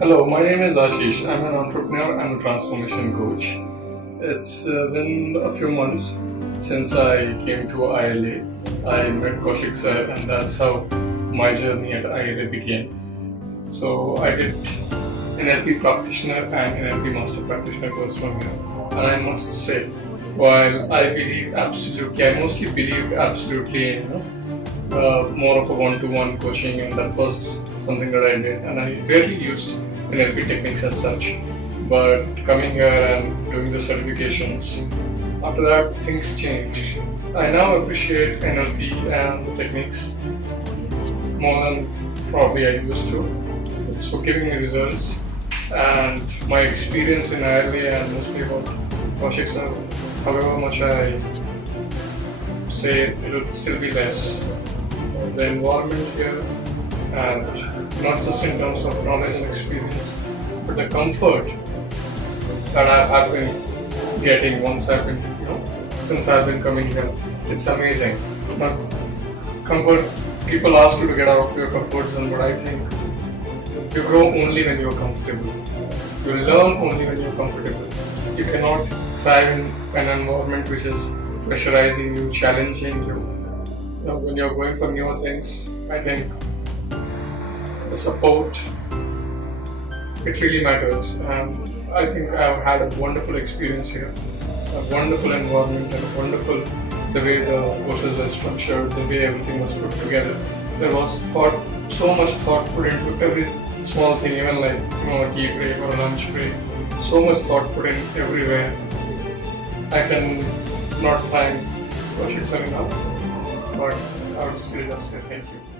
Hello, my name is Ashish. I'm an entrepreneur and a transformation coach. It's been a few months since I came to ILA. I met Kaushik sir, and that's how my journey at ILA began. So I did NLP practitioner and NLP master practitioner course from here. And I must say, while I mostly believe absolutely in more of a one-to-one coaching, and that was something that I did. And I rarely used NLP techniques as such. But coming here and doing the certifications, after that things changed. I now appreciate NLP and the techniques more than probably I used to. It's for giving me results, and my experience in ILA and mostly about Kaushik sir, however much I say, it would still be less. The environment here, and not just in terms of knowledge and experience, but the comfort that I have been getting since I've been coming here. It's amazing. Now, comfort, people ask you to get out of your comfort zone, but I think you grow only when you're comfortable. You learn only when you're comfortable. You cannot thrive in an environment which is pressurizing you, challenging you. When you're going for newer things, I think the support, it really matters. And I think I've had a wonderful experience here, a wonderful environment, and the way the courses were structured, the way everything was put together. There was so much thought put into every small thing, even like a tea break or a lunch break. So much thought put in everywhere. I can not thank Kaushik sir enough, but I would still just say thank you.